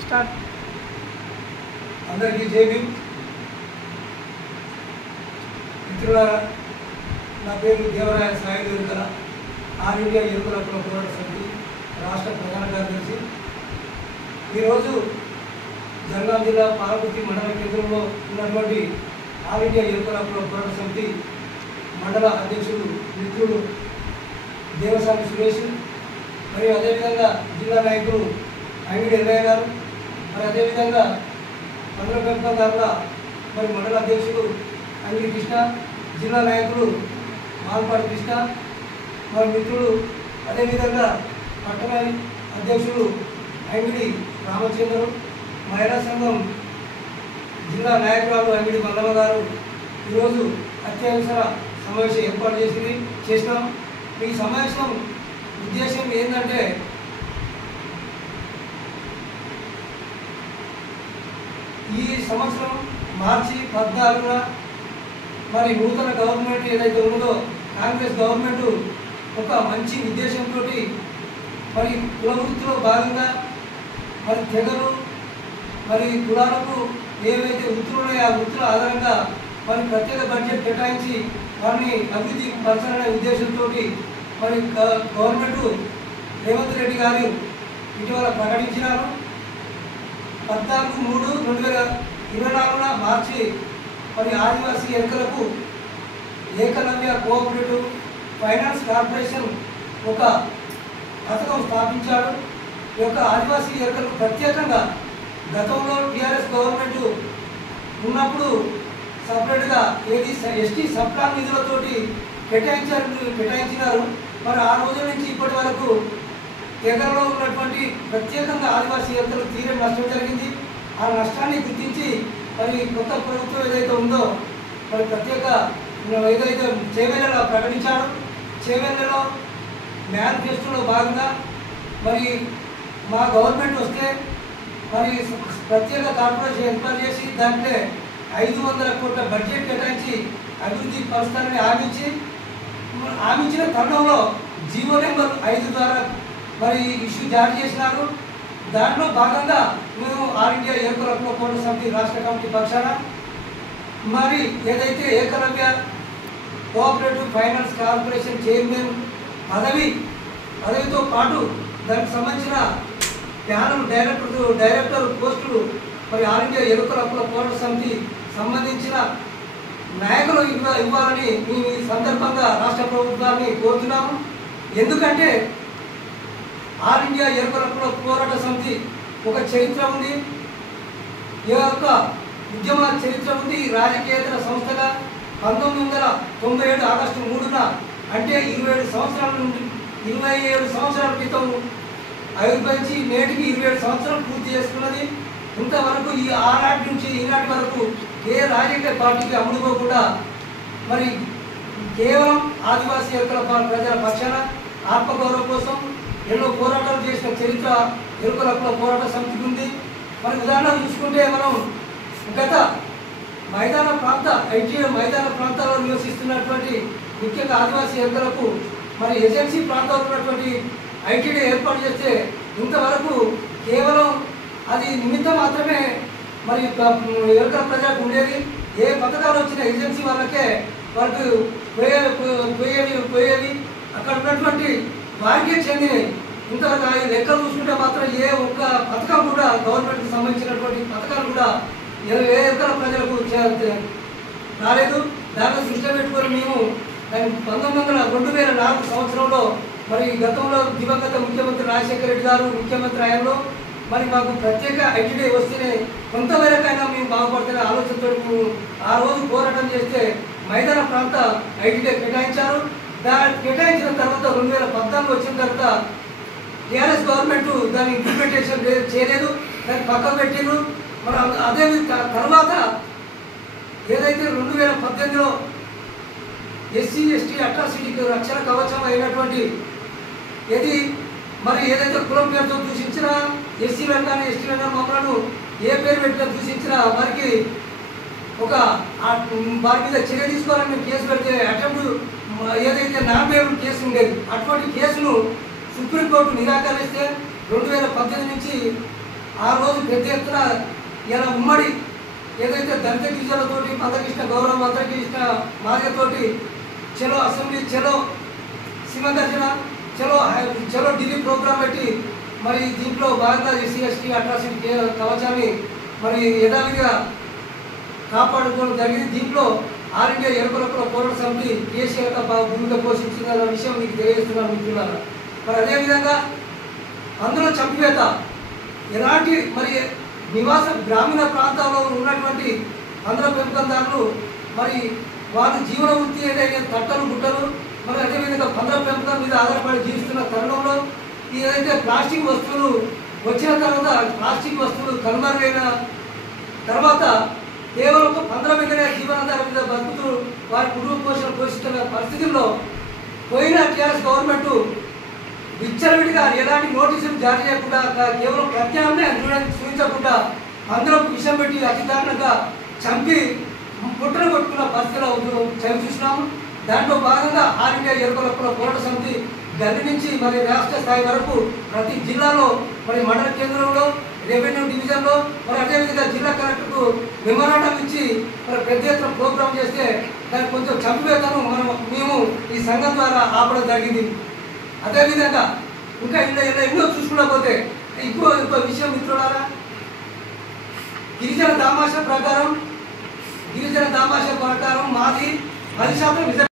Start. అందరికీ జై భీమ్. మిత్రులారా, నా పేరు దేవరాయ సాయి దేవకల, ఆల్ ఇండియా ఎరుకల హక్కుల పోరాట సమితి రాష్ట్ర ప్రధాన కార్యదర్శి. ఈరోజు జనగాం జిల్లా పాలకుర్తి మండల కేంద్రంలో ఉన్నటువంటి ఆల్ ఇండియా ఎరుకల హక్కుల పోరాట సమితి మండల అధ్యక్షుడు మిత్రుడు దేవసాని సురేష్, మరియు అదేవిధంగా జిల్లా నాయకులు అంగిడి ఎల్లయ్య గారు, మరి అదేవిధంగా మండల పెంపకందారుల మరి మండల అధ్యక్షుడు అంగిడి కృష్ణ, జిల్లా నాయకులు మాల్పాటి కృష్ణ, మరి మిత్రుడు అదేవిధంగా పట్టణ అధ్యక్షుడు అంగిడి రామచంద్రు, మహిళా సంఘం జిల్లా నాయకురాలు అంగిడి మల్లమ్మ గారు ఈరోజు అత్యవసర సమావేశం ఏర్పాటు చేసినాం. ఈ సమావేశం ఉద్దేశం ఏంటంటే, ఈ సంవత్సరం మార్చి 14న మరి నూతన గవర్నమెంట్ ఏదైతే ఉన్నదో కాంగ్రెస్ గవర్నమెంట్ ఒక మంచి ఉద్దేశంతో మరి కుల వృత్తిలో భాగంగా మరి తెగలు మరి కులాలకు ఏవైతే వృత్తులు ఉన్నాయో ఆ వృత్తుల ఆధారంగా మరి ప్రత్యేక బడ్జెట్ కేటాయించి వారిని అభివృద్ధి పరచాలనే ఉద్దేశంతో మరి గవర్నమెంట్ రేవంత్ రెడ్డి గారు ఇటీవల ప్రకటించినారు. 14/3/2024 మార్చి మరి ఆదివాసీ ఎరుకలకు ఏకలవ్య కోఆపరేటివ్ ఫైనాన్స్ కార్పొరేషన్ ఒక పథకం స్థాపించాడు. ఈ యొక్క ఆదివాసీ ఎరుకలకు ప్రత్యేకంగా గతంలో టీఆర్ఎస్ గవర్నమెంట్ ఉన్నప్పుడు సపరేట్గా ఏది ఎస్టీ సప్లాన్ నిధులతోటి కేటాయించినారు. మరి ఆ రోజుల నుంచి ఇప్పటి వరకు తెగలలో ఉన్నటువంటి ప్రత్యేకంగా ఆదివాసీ ఎరుకలకు తీరని నష్టం జరిగింది. ఆ నష్టాన్ని గుర్తించి మరి కొత్త ప్రభుత్వం ఏదైతే ఉందో మరి ప్రత్యేక ఏదైతే చేవెళ్ళలో ప్రకటించాడు. చేవెళ్ళలో మేనిఫెస్టోలో భాగంగా మరి మా గవర్నమెంట్ వస్తే మరి ప్రత్యేక కార్పొరేషన్ ఏర్పాటు చేసి దాంట్లో 500 కోట్ల బడ్జెట్ కేటాయించి అభివృద్ధి పరుస్తారని హామీచ్చిన తరుణంలో జీవో నెంబర్ 5 ద్వారా మరి ఇష్యూ జారీ చేసినారు. దాంట్లో భాగంగా మేము ఆల్ ఇండియా ఎరుకల హక్కుల పోరాట సమితి రాష్ట్ర కమిటీ పక్షాన మరి ఏదైతే Ekalavya cooperative finance corporation chairman పదవితో పాటు దానికి సంబంధించిన ప్యానల్ డైరెక్టర్ పోస్టులు మరి ఆల్ ఇండియా ఎరుకల హక్కుల పోరాట సమితి సంబంధించిన నాయకులు ఇవ్వాలని ఈ సందర్భంగా రాష్ట్ర ప్రభుత్వాన్ని కోరుతున్నాము. ఎందుకంటే ఆల్ ఇండియా ఎరుకల హక్కుల పోరాట సమితి ఒక చరిత్ర ఉంది, ఈ యొక్క ఉద్యమ చరిత్ర ఉంది. రాజకీయేతర సంస్థగా 1997 ఆగస్టు 3న అంటే 27 సంవత్సరాల క్రితం ఆవిర్భవించి నేటికి 27 సంవత్సరాలు పూర్తి చేసుకున్నది. ఇంతవరకు ఈ ఆనాటి నుంచి ఈనాటి వరకు ఏ రాజకీయ పార్టీకి అమ్ముడుకోకుండా మరి కేవలం ఆదివాసీ ఎరుకల ప్రజల పక్షాన ఆత్మగౌరవం కోసం ఎన్నో పోరాటాలు చేసిన చరిత్ర ఎరుకల హక్కుల పోరాట సమితికి ఉంది. మరి ఉదాహరణ చూసుకుంటే మనం గత మైదాన ప్రాంతాల్లో నివసిస్తున్నటువంటి ముఖ్యంగా ఆదివాసీ ఎరుకలకు మరి ఏజెన్సీ ప్రాంతాల్లో ఉన్నటువంటి ఐటీడీ ఏర్పాటు చేస్తే ఇంతవరకు కేవలం అది నిమిత్తం మాత్రమే మరి ఎరుకల ప్రజలకు ఉండేది. ఏ పథకాలు వచ్చిన ఏజెన్సీ వాళ్ళకే వాళ్ళకు పోయేవి అక్కడ ఉన్నటువంటి వారికే చెందినవి. ఇంతవరకు ఈ లెక్కలు చూసుకుంటే మాత్రం ఏ ఒక్క పథకం కూడా గవర్నమెంట్కి సంబంధించినటువంటి పథకాలు కూడా ఏ ఎరుకల ప్రజలకు రాలేదు. దాన్ని దృష్టిలో పెట్టుకొని మేము దాన్ని 2004 సంవత్సరంలో మరి గతంలో దివంగత ముఖ్యమంత్రి రాజశేఖర రెడ్డి గారు ముఖ్యమంత్రి హయాంలో మరి మాకు ప్రత్యేక ఐటీడీ వస్తేనే కొంతవరకైనా మేము బాగుపడుతున్న ఆలోచనతో మేము ఆ రోజు పోరాటం చేస్తే మైదాన ప్రాంత ఐటీడీ కేటాయించారు. దాన్ని కేటాయించిన తర్వాత 2014 వచ్చిన తర్వాత టీఆర్ఎస్ గవర్నమెంట్ దాన్ని ఇంప్లిమెంటేషన్ చేయలేదు, దాన్ని పక్కకు పెట్టిండ్రు. మరి అదే తర్వాత ఏదైతే 2018లో ఎస్సీ ఎస్టీ అట్రాసిటీకి రక్షణ కవచం అయినటువంటి ఏది మరి ఏదైతే కులం పేరుతో దూషించినా ఎస్సీలను కానీ ఎస్టీలను మమ్మల్ని ఏ పేరు పెట్టినా దూషించినా వారికి ఒక వారి మీద చర్య తీసుకోవాలని కేసు పెడితే అటెంప్ట్ ఏదైతే నాన్ బెయిలబుల్ కేసు ఉండేది అటువంటి కేసును సుప్రీంకోర్టు నిరాకరిస్తే 2018 నుంచి ఆ రోజు పెద్ద ఎత్తున ఇలా ఉమ్మడి ఏదైతే దళిత గిరిజనులతోటి మందకృష్ణ గౌరవ మందకృష్ణ మాదిగతోటి చలో అసెంబ్లీ చలో సింహగర్జన చలో ఢిల్లీ ప్రోగ్రాం పెట్టి మరి దీంట్లో భాగంగా ఎస్సీ ఎస్టీ అట్రాసిటీ కవచాన్ని మరి యథావిధిగా కాపాడుకోవడం జరిగింది. దీంట్లో ఆల్ ఇండియా ఎరుకల పోరాట సమితి కేసీఆర్ భూమిక పోషించిందన్న విషయం మీకు తెలియజేస్తున్నాను మిత్రులారా. మరి అదేవిధంగా అందులో చంపివేత ఎలాంటి మరి గ్రామీణ ప్రాంతాల్లో ఉన్నటువంటి అందరూ పెంపకందారులు మరి వారి జీవన వృత్తి ఏదైతే తట్టలు గుట్టలు మరి అదేవిధంగా పందుల పెంపకం మీద ఆధారపడి జీవిస్తున్న తరుణంలో ఏదైతే ప్లాస్టిక్ వస్తువులు వచ్చిన తర్వాత ప్లాస్టిక్ వస్తువులు కనుమరుగైన తర్వాత కేవలం ఒక పందుల మీదనే జీవనాధారం మీద బతుకుతూ వారి కుటుంబ పోషణ పోషిస్తున్న పరిస్థితుల్లో పోయిన టీఆర్ఎస్ గవర్నమెంట్ విచ్చలవిడిగా ఎలాంటి నోటీసులు జారీ చేయకుండా కేవలం ప్రత్యామ్నాయం చూపించకుండా అందరం విషయం పెట్టి అతి దారుణంగా చంపి పుట్టన కొట్టుకున్న పరిస్థితులు చవి చూసినాము. దాంట్లో భాగంగా ఆల్ ఇండియా ఎరుకల పోరాట సమితి గల్లి నుంచి మరి రాష్ట్ర స్థాయి వరకు ప్రతి జిల్లాలో మరి మండల కేంద్రంలో రెవెన్యూ డివిజన్లో మరి అదేవిధంగా జిల్లా కలెక్టర్కు మెమోరాండం ఇచ్చి మరి పెద్ద ఎత్తున ప్రోగ్రాం చేస్తే దానికి కొంచెం చంపివేతను మేము ఈ సంఘం ద్వారా ఆపడం జరిగింది. అదేవిధంగా ఇంకా ఇలా ఎన్నో చూసుకున్నా పోతే ఇంకో విషయం మిత్రులారా, గిరిజన దామాష ప్రకారం మాది 10%